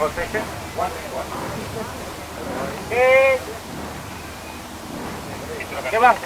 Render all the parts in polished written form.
Oke bang.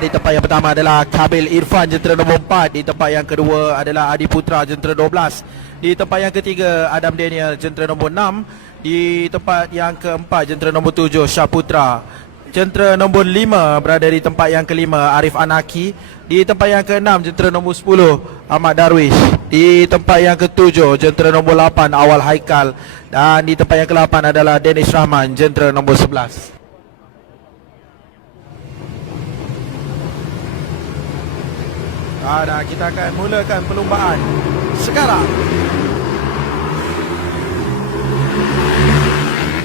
Di tempat yang pertama adalah Kabil Irfan jentera nombor 4. Di tempat yang kedua adalah Adi Putra jentera 12. Di tempat yang ketiga Adam Daniel jentera nombor 6. Di tempat yang keempat jentera nombor 7 Syaputra. Jentera nombor 5 berada di tempat yang kelima Arif Anaki. Di tempat yang keenam jentera nombor 10 Ahmad Darwish. Di tempat yang ketujuh jentera nombor 8 Awal Haikal. Dan di tempat yang ke-8 adalah Danish Rahman jentera nombor 11. Dan kita akan mulakan perlumbaan sekarang.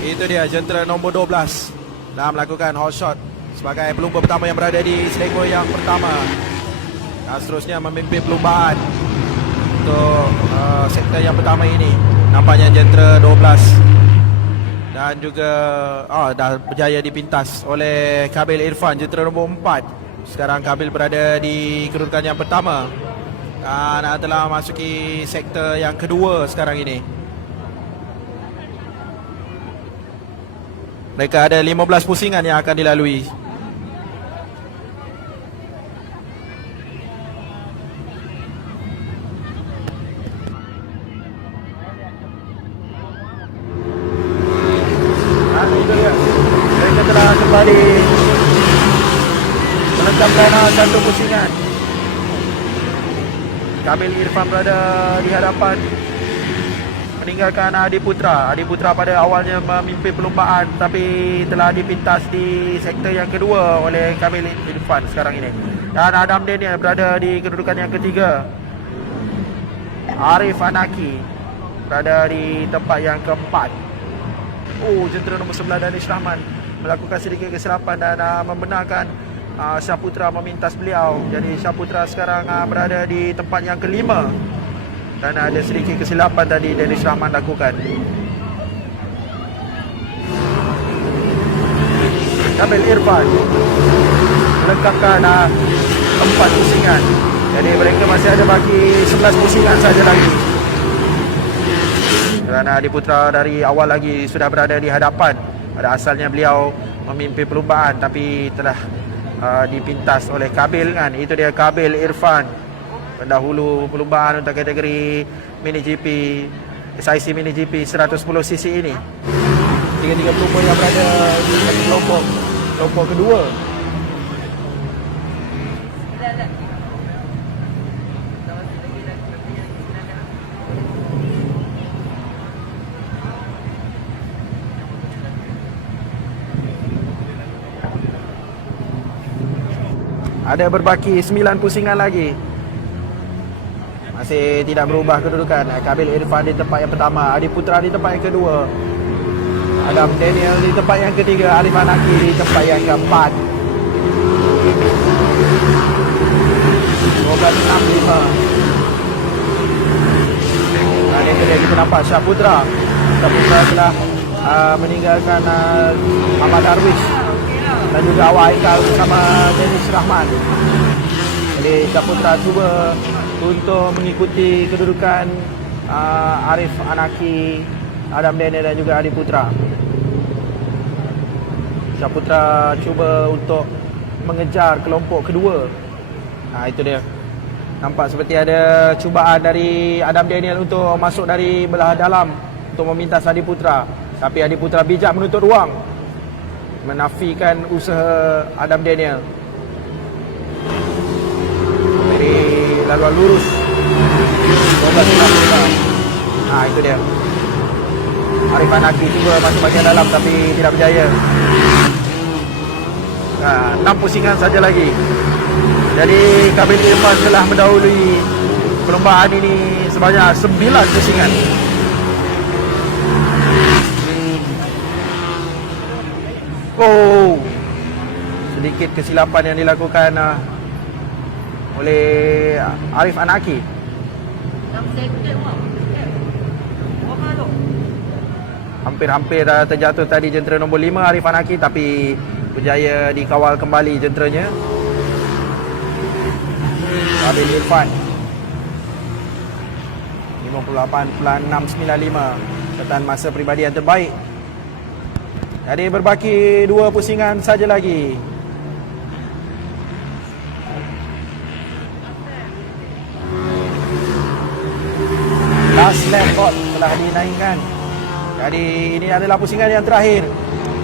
Itu dia jentera nombor 12 dah melakukan hot shot sebagai pelumba pertama yang berada di selengor yang pertama. Dan seterusnya memimpin perlumbaan untuk sektor yang pertama ini. Nampaknya jentera 12 dan juga dah berjaya dipintas oleh Kabil Irfan jentera nombor 4. Sekarang Kabil berada di kedudukan yang pertama dan telah masuki sektor yang kedua sekarang ini. Mereka ada 15 pusingan yang akan dilalui. Itu dia. Mereka telah kembali melengkapkan satu pusingan. Kabil Irfan berada di hadapan meninggalkan Adi Putra. Adi Putra pada awalnya memimpin perlumbaan tapi telah dipintas di sektor yang kedua oleh Kabil Irfan sekarang ini. Dan Adam Daniel berada di kedudukan yang ketiga. Arif Anaki berada di tempat yang keempat. Jentera nombor 11 Danish Rahman melakukan sedikit kesilapan dan membenarkan Syaputra memintas beliau. Jadi Syaputra sekarang berada di tempat yang kelima dan ada sedikit kesilapan tadi Danish Rahman lakukan. Kabil Irfan melengkapkan 4 pusingan. Jadi mereka masih ada bagi 11 pusingan saja lagi. Kerana Adi Putra dari awal lagi sudah berada di hadapan. Pada asalnya beliau memimpin perlumbaan tapi telah dipintas oleh Kabil kan. Itu dia Kabil Irfan, pendahulu perlumbaan untuk kategori mini GP SIC mini GP 110cc ini. Tiga-tiga pelumba yang berada di kelompok kedua. Ada berbaki 9 pusingan lagi. Masih tidak berubah kedudukan. Kabil Irfan di tempat yang pertama, Adi Putra di tempat yang kedua, Adam Daniel di tempat yang ketiga, Arif Anaki di tempat yang keempat. 12.65. Dan yang kedua kita nampak Syaputra. Syaputra telah meninggalkan Ahmad Darwish dan juga Awal Haikal bersama Danish Rahman. Jadi Syaputra cuba untuk mengikuti kedudukan Arif Anaki, Adam Daniel dan juga Adi Putra. Syaputra cuba untuk mengejar kelompok kedua. Itu dia. Nampak seperti ada cubaan dari Adam Daniel untuk masuk dari belah dalam untuk memintas Adi Putra. Tapi Adi Putra bijak menutup ruang, menafikan usaha Adam Daniel. Dari laluan lurus 12 itu dia. Arif Anaki cuba masuk bahagian dalam tapi tidak berjaya. 6 pusingan saja lagi. Jadi Kabil Irfan telah mendahului perlombaan ini sebanyak 9 pusingan. Oh, sedikit kesilapan yang dilakukan oleh Arif Anaki. Hampir-hampir terjatuh tadi jentera nombor 5 Arif Anaki, tapi berjaya dikawal kembali jenteranya. Kabil Irfan 58.695, catatan masa peribadi yang terbaik. Jadi berbaki 2 pusingan saja lagi. Last lap court telah dinaikkan. Jadi ini adalah pusingan yang terakhir.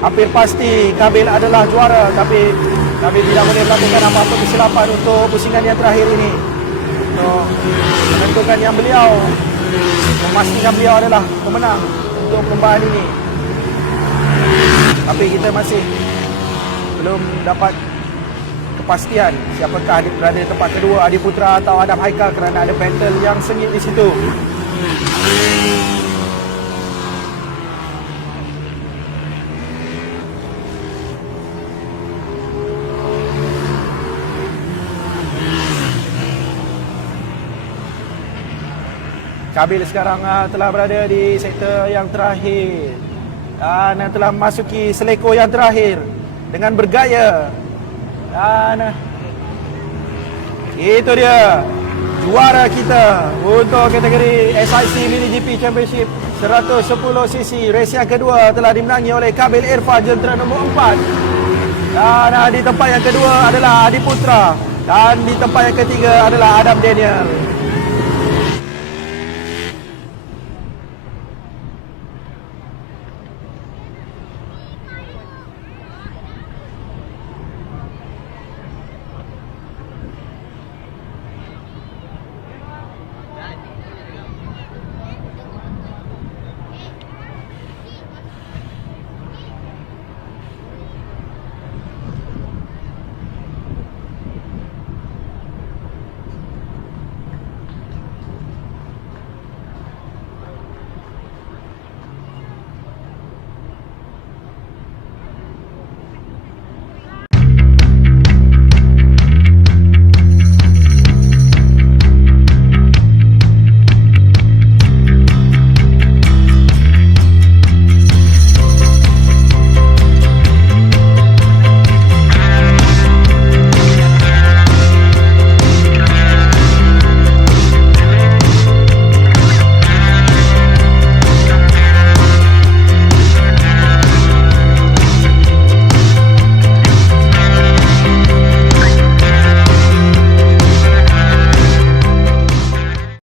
Hampir pasti Kabil adalah juara, tapi Kabil tidak boleh melakukan apa-apa kesilapan untuk pusingan yang terakhir ini. Untuk menentukan yang beliau, memastikan beliau adalah pemenang untuk perlombaan ini. Tapi kita masih belum dapat kepastian siapakah berada di tempat kedua, Adi Putra atau Adam Haikal, kerana ada battle yang sengit di situ. Kabil sekarang telah berada di sektor yang terakhir dan telah memasuki seleko yang terakhir dengan bergaya. Dan itu dia juara kita untuk kategori SIC Mini GP Championship 110cc. Race yang kedua telah dimenangi oleh Kabil Irfan, jentera nombor 4. Dan di tempat yang kedua adalah Adi Putra, dan di tempat yang ketiga adalah Adam Daniel.